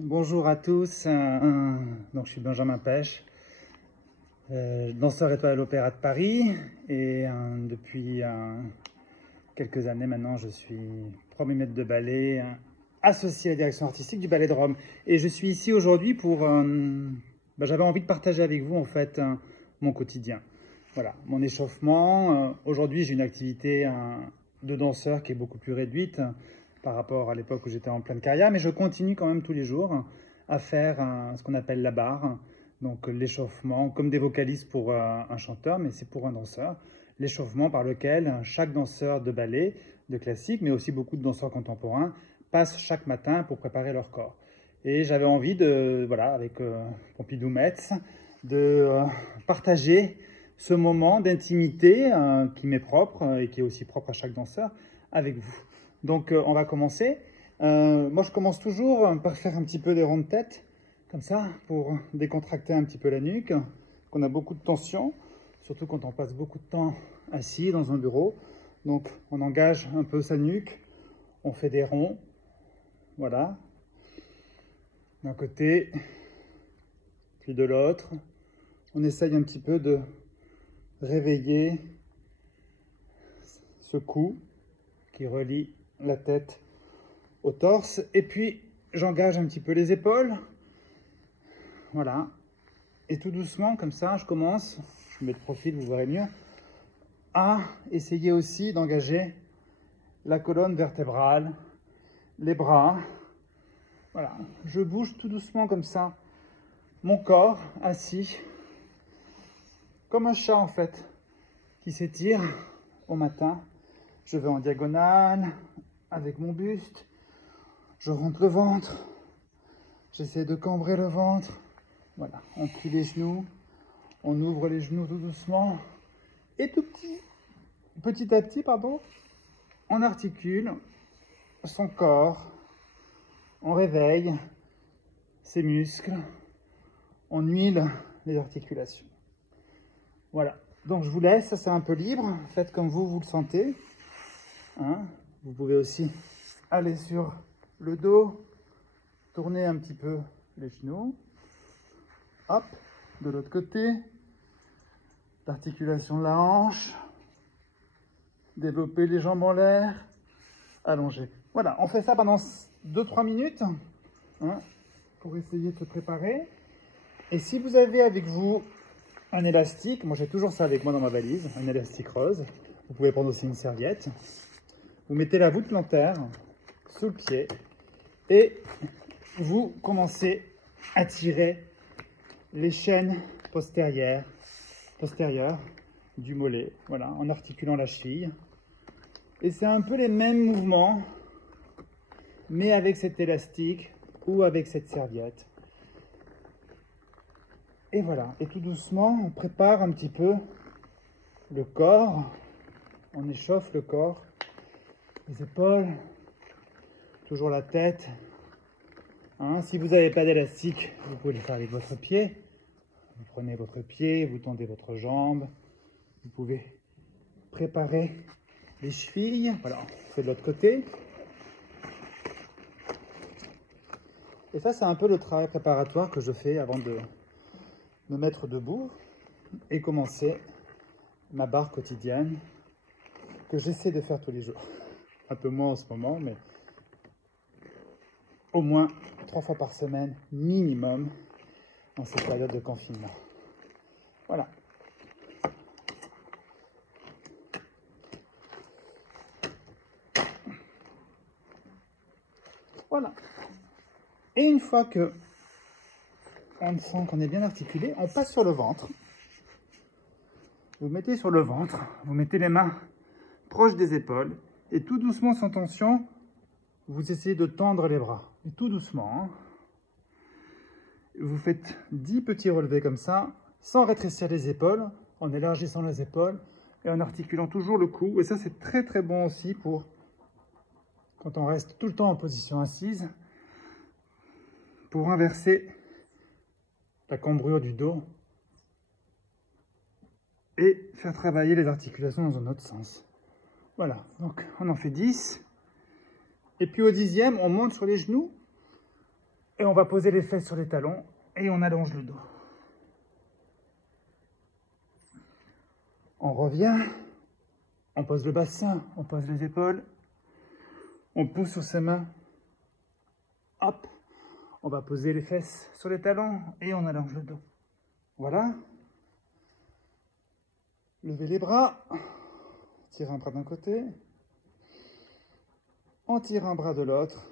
Bonjour à tous, donc je suis Benjamin Pêche, danseur étoile à l'Opéra de Paris et depuis quelques années maintenant je suis premier maître de ballet associé à la direction artistique du Ballet de Rome. Et je suis ici aujourd'hui pour, j'avais envie de partager avec vous en fait mon quotidien. Voilà, mon échauffement. Aujourd'hui j'ai une activité de danseur qui est beaucoup plus réduite par rapport à l'époque où j'étais en pleine carrière, mais je continue quand même tous les jours à faire ce qu'on appelle la barre, donc l'échauffement, comme des vocalises pour un chanteur, mais c'est pour un danseur, l'échauffement par lequel chaque danseur de ballet, de classique, mais aussi beaucoup de danseurs contemporains, passent chaque matin pour préparer leur corps. Et j'avais envie de, voilà, avec Pompidou Metz, de partager ce moment d'intimité qui m'est propre et qui est aussi propre à chaque danseur avec vous. Donc on va commencer. Moi je commence toujours par faire un petit peu des ronds de tête, comme ça, pour décontracter un petit peu la nuque, qu'on a beaucoup de tension, surtout quand on passe beaucoup de temps assis dans un bureau. Donc on engage un peu sa nuque, on fait des ronds, voilà, d'un côté, puis de l'autre. On essaye un petit peu de réveiller ce cou qui relie la tête au torse. Et puis, j'engage un petit peu les épaules. Voilà. Et tout doucement, comme ça, je commence, je mets de profil, vous verrez mieux, à essayer aussi d'engager la colonne vertébrale, les bras. Voilà. Je bouge tout doucement comme ça, mon corps assis, comme un chat en fait, qui s'étire au matin. Je vais en diagonale avec mon buste. Je rentre le ventre. J'essaie de cambrer le ventre. Voilà, on plie les genoux. On ouvre les genoux tout doucement. Et petit à petit, on articule son corps. On réveille ses muscles. On huile les articulations. Voilà. Donc je vous laisse, ça c'est un peu libre. Faites comme vous le sentez. Hein, vous pouvez aussi aller sur le dos, tourner un petit peu les genoux. Hop, de l'autre côté. L'articulation de la hanche. Développer les jambes en l'air. Allonger. Voilà, on fait ça pendant 2-3 minutes hein, pour essayer de se préparer. Et si vous avez avec vous un élastique, moi j'ai toujours ça avec moi dans ma valise, un élastique rose. Vous pouvez prendre aussi une serviette. Vous mettez la voûte plantaire sous le pied et vous commencez à tirer les chaînes postérieures du mollet, voilà, en articulant la cheville. Et c'est un peu les mêmes mouvements, mais avec cet élastique ou avec cette serviette. Et voilà, et tout doucement, on prépare un petit peu le corps, on échauffe le corps, les épaules, toujours la tête. Hein, si vous n'avez pas d'élastique, vous pouvez le faire avec votre pied. Vous prenez votre pied, vous tendez votre jambe. Vous pouvez préparer les chevilles. Voilà, on fait de l'autre côté. Et ça, c'est un peu le travail préparatoire que je fais avant de me mettre debout et commencer ma barre quotidienne que j'essaie de faire tous les jours. Un peu moins en ce moment, mais au moins 3 fois par semaine minimum dans cette période de confinement. Voilà. Voilà. Et une fois que on sent qu'on est bien articulé, on passe sur le ventre. Vous mettez sur le ventre, vous mettez les mains proches des épaules et tout doucement, sans tension, vous essayez de tendre les bras. Et tout doucement. Hein. Vous faites 10 petits relevés comme ça, sans rétrécir les épaules, en élargissant les épaules et en articulant toujours le cou. Et ça, c'est très très bon aussi pour quand on reste tout le temps en position assise, pour inverser la cambrure du dos et faire travailler les articulations dans un autre sens. Voilà, donc on en fait 10. Et puis au 10e, on monte sur les genoux Et on va poser les fesses sur les talons et on allonge le dos. On revient, on pose le bassin, on pose les épaules, on pousse sur ses mains. Hop, on va poser les fesses sur les talons et on allonge le dos. Voilà. Levez les bras, tire un bras d'un côté, on tire un bras de l'autre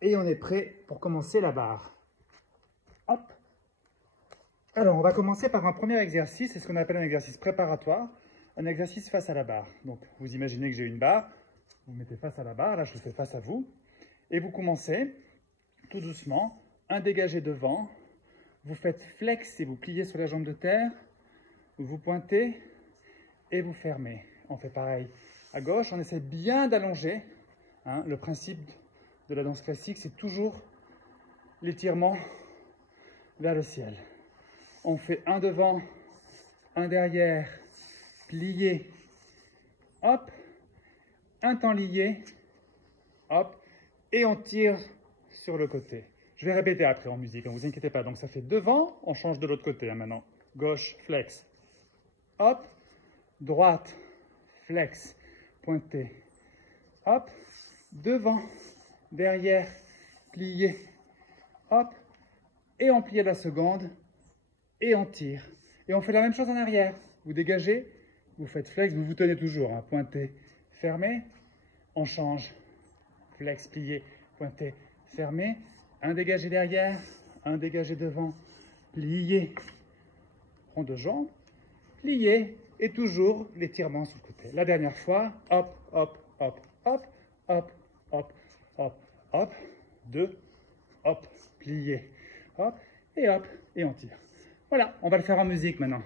et on est prêt pour commencer la barre. Hop. Alors, on va commencer par un premier exercice, c'est ce qu'on appelle un exercice préparatoire, un exercice face à la barre. Donc, vous imaginez que j'ai une barre, vous mettez face à la barre, là je fais face à vous, et vous commencez tout doucement, un dégagé devant, vous faites flex et vous pliez sur la jambe de terre, vous pointez et vous fermez. On fait pareil à gauche, on essaie bien d'allonger. Hein, le principe de la danse classique, c'est toujours l'étirement vers le ciel. On fait un devant, un derrière, plié, hop, un temps lié, hop, et on tire sur le côté. Je vais répéter après en musique, ne vous inquiétez pas. Donc ça fait devant, on change de l'autre côté hein, maintenant. Gauche, flex, hop, droite, flex, pointé, hop, devant, derrière, plié, hop, et on plie la seconde, et on tire. Et on fait la même chose en arrière. Vous dégagez, vous faites flex, vous vous tenez toujours, hein, pointé, fermé, on change, flex, plié, pointé, fermé, un dégagé derrière, un dégagé devant, plié, rond de jambe, plié, et toujours l'étirement sur le côté. La dernière fois, hop, hop, hop, hop, hop, hop, hop, hop, 2, hop, plié, hop, et on tire. Voilà, on va le faire en musique maintenant.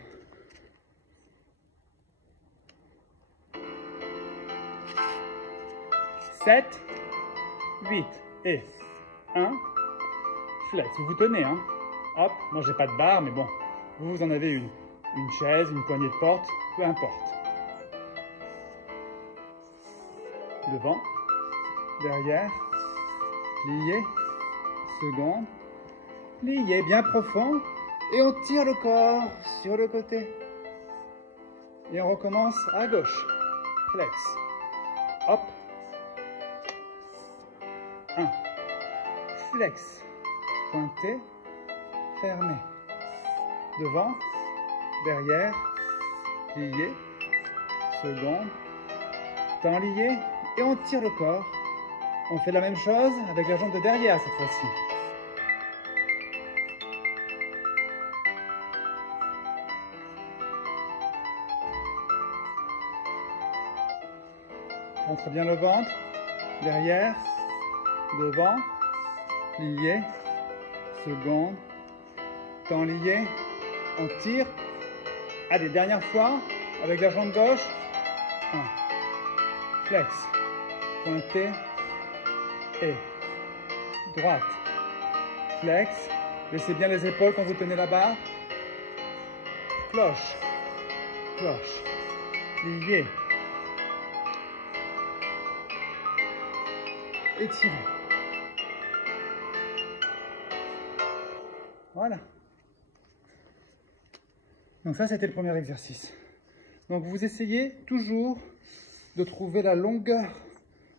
Sept, 8, et 1, flex. Vous vous tenez, hein. Hop, moi j'ai pas de barre, mais bon, vous en avez une. Une chaise, une poignée de porte, peu importe. Devant, derrière, plié, seconde, plié, bien profond, et on tire le corps sur le côté. Et on recommence à gauche, flex, hop, 1, flex, pointé, fermé, devant, derrière, plié, seconde, temps lié, et on tire le corps. On fait la même chose avec la jambe de derrière cette fois-ci. Rentre bien le ventre, derrière, devant, plié, seconde, temps lié, on tire. Allez, dernière fois, avec la jambe gauche. 1, flex, pointé, et droite, flex. Laissez bien les épaules quand vous tenez la barre. Cloche, cloche, plié, étirez. Voilà. Donc ça, c'était le premier exercice. Donc vous essayez toujours de trouver la longueur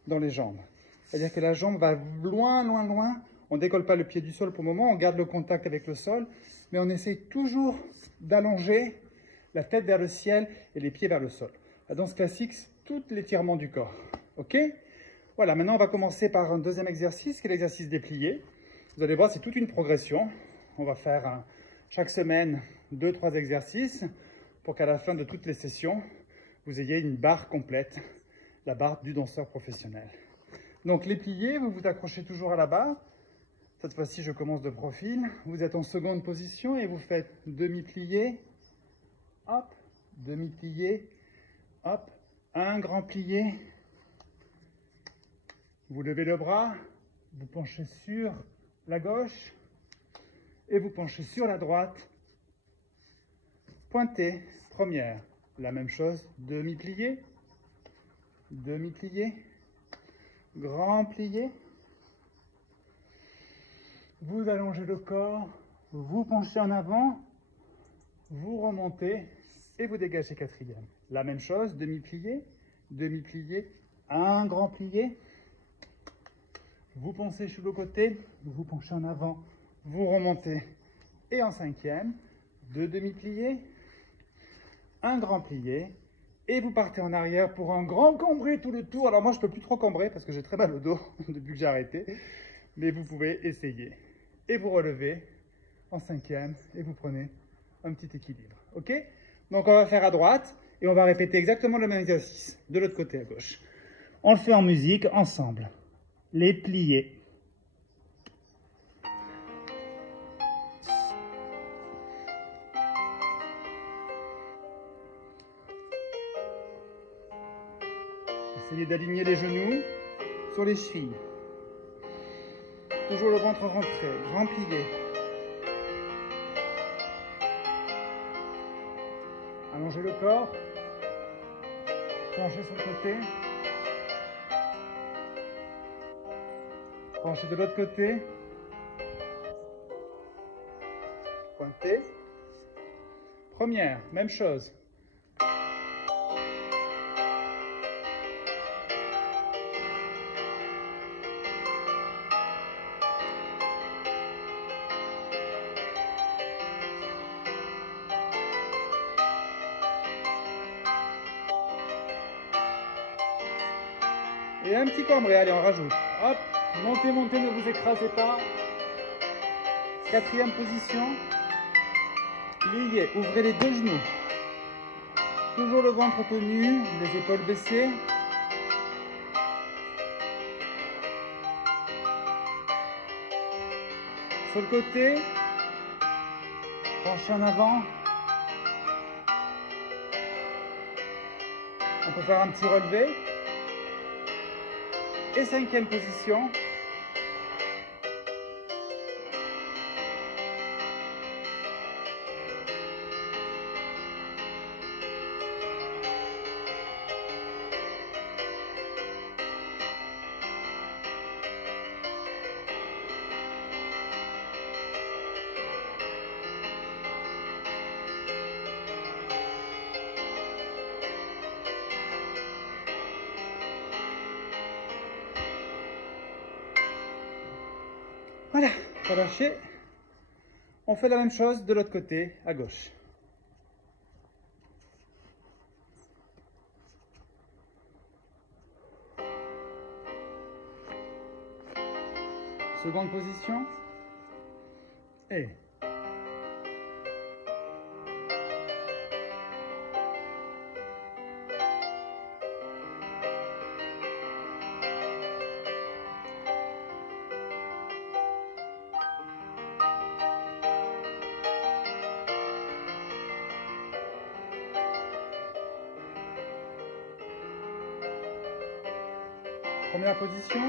dans les jambes. C'est-à-dire que la jambe va loin, loin, loin. On ne décolle pas le pied du sol pour le moment, on garde le contact avec le sol, mais on essaye toujours d'allonger la tête vers le ciel et les pieds vers le sol. La danse classique, c'est tout l'étirement du corps. Ok? Voilà, maintenant on va commencer par un deuxième exercice, qui est l'exercice des pliés. Vous allez voir, c'est toute une progression. On va faire chaque semaine 2-3 exercices pour qu'à la fin de toutes les sessions, vous ayez une barre complète, la barre du danseur professionnel. Donc les pliés, vous vous accrochez toujours à la barre. Cette fois-ci, je commence de profil. Vous êtes en seconde position et vous faites demi-plié, hop, demi-plié, hop, un grand plié. Vous levez le bras, vous penchez sur la gauche et vous penchez sur la droite. Pointez, première. La même chose, demi-plié, demi-plié, grand plié, Vous allongez le corps, vous penchez en avant, vous remontez et vous dégagez quatrième. La même chose, demi-plié, un grand plié. Vous pensez sur le côté, vous penchez en avant, vous remontez. Et en cinquième, deux demi-pliés, un grand plié. Et vous partez en arrière pour un grand cambré tout le tour. Alors moi, je ne peux plus trop cambrer parce que j'ai très mal au dos depuis que j'ai arrêté. Mais vous pouvez essayer. Et vous relevez en cinquième et vous prenez un petit équilibre. Ok? Donc on va faire à droite et on va répéter exactement le même exercice de l'autre côté à gauche. On le fait en musique ensemble. Les pliés. Essayez d'aligner les genoux sur les chevilles. Toujours le ventre rentré, grand plié. Allongez le corps. Penchez sur le côté. Penchez de l'autre côté. Pointez. Première, même chose. Et un petit cambré, allez, on rajoute. Hop, montez, montez, ne vous écrasez pas. Quatrième position. Pliez, ouvrez les deux genoux. Toujours le ventre tenu, les épaules baissées. Sur le côté, penchez en avant. On peut faire un petit relevé. Et cinquième position. Voilà, relâchez. On fait la même chose de l'autre côté, à gauche. Seconde position. Et première position.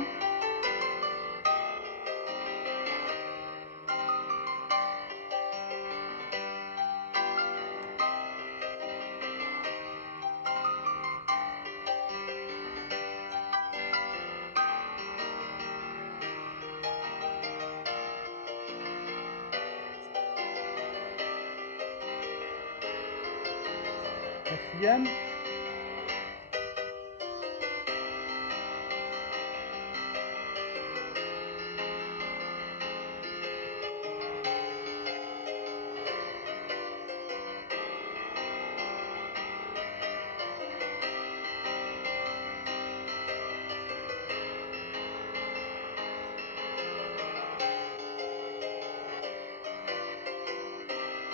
Quatrième.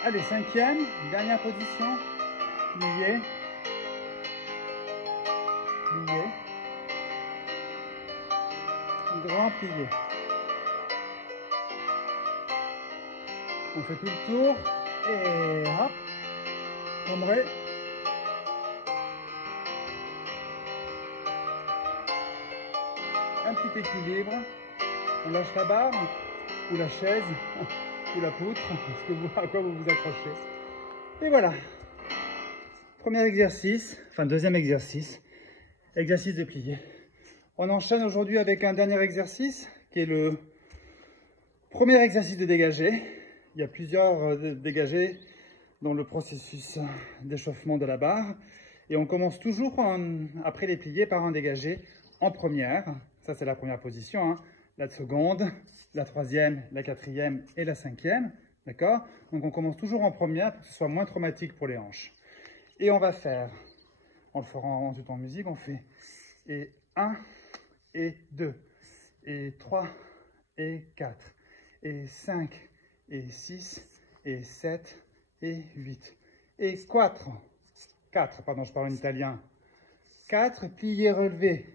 Allez, cinquième, dernière position. Plié. Plié. Grand plié. On fait tout le tour. Et hop. Cambré. Un petit équilibre. On lâche la barre ou la chaise ou la poutre, à quoi vous vous accrochez. Et voilà. Premier exercice, enfin deuxième exercice, exercice de plié. On enchaîne aujourd'hui avec un dernier exercice qui est le Premier exercice de dégagé. Il y a plusieurs dégagés dans le processus d'échauffement de la barre. Et on commence toujours, après les pliés, par un dégagé en première. Ça, c'est la première position. Hein. La seconde, la troisième, la quatrième et la cinquième. D'accord? Donc, on commence toujours en première pour que ce soit moins traumatique pour les hanches. Et on va faire, on le fera ensuite en musique, on fait et 1, et 2, et 3, et 4, et 5, et 6, et 7, et 8, et 4, pardon, je parle en italien, 4, pliés, relevés,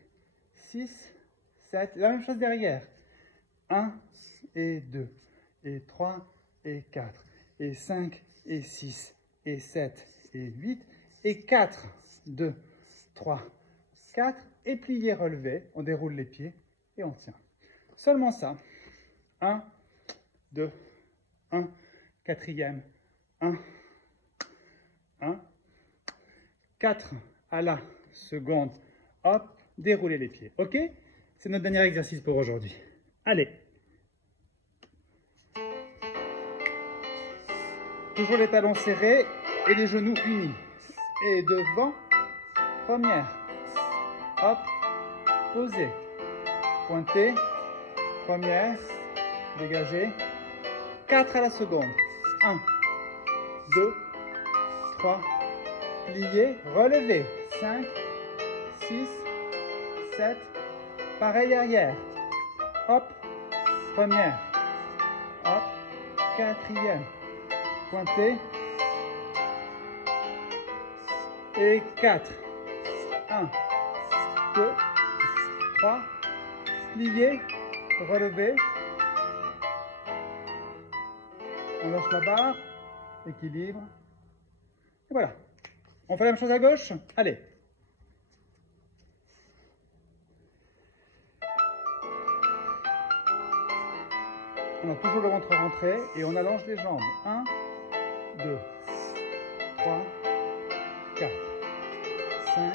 6, 7, la même chose derrière, 1, et 2, et 3, et 4, et 5, et 6, et 7, et 8, et 4, 2, 3, 4, et pliés, relevés, on déroule les pieds et on tient. Seulement ça. 1, 2, 1, quatrième, 1, 1, 4 à la seconde, hop, déroulez les pieds. Ok? C'est notre dernier exercice pour aujourd'hui. Allez. Toujours les talons serrés et les genoux unis. Et devant, première. Hop, posez. Pointez, première, dégagez. 4 à la seconde. 1, 2, 3, pliez, relevez. 5, 6, 7, pareil derrière. Hop, première. Hop, quatrième. Pointez. Et 4. 1, 2, 3, pliez, relevez. On lâche la barre, équilibre. Et voilà. On fait la même chose à gauche? Allez. On a toujours le ventre rentré et on allonge les jambes. 1, 2, 3, 4, 5,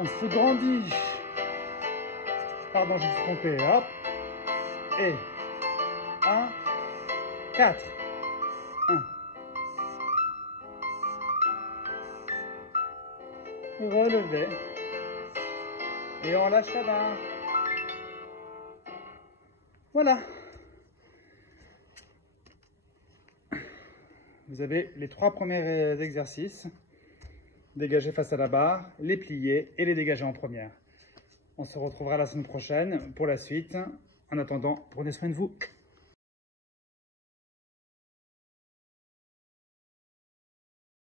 on se grandit. Pardon, je me suis trompé. Hop. Et 1, 4. 1. Relevez. Et on lâche la barre. Voilà. Vous avez les 3 premiers exercices. Dégager face à la barre, les plier et les dégager en première. On se retrouvera la semaine prochaine pour la suite. En attendant, prenez soin de vous.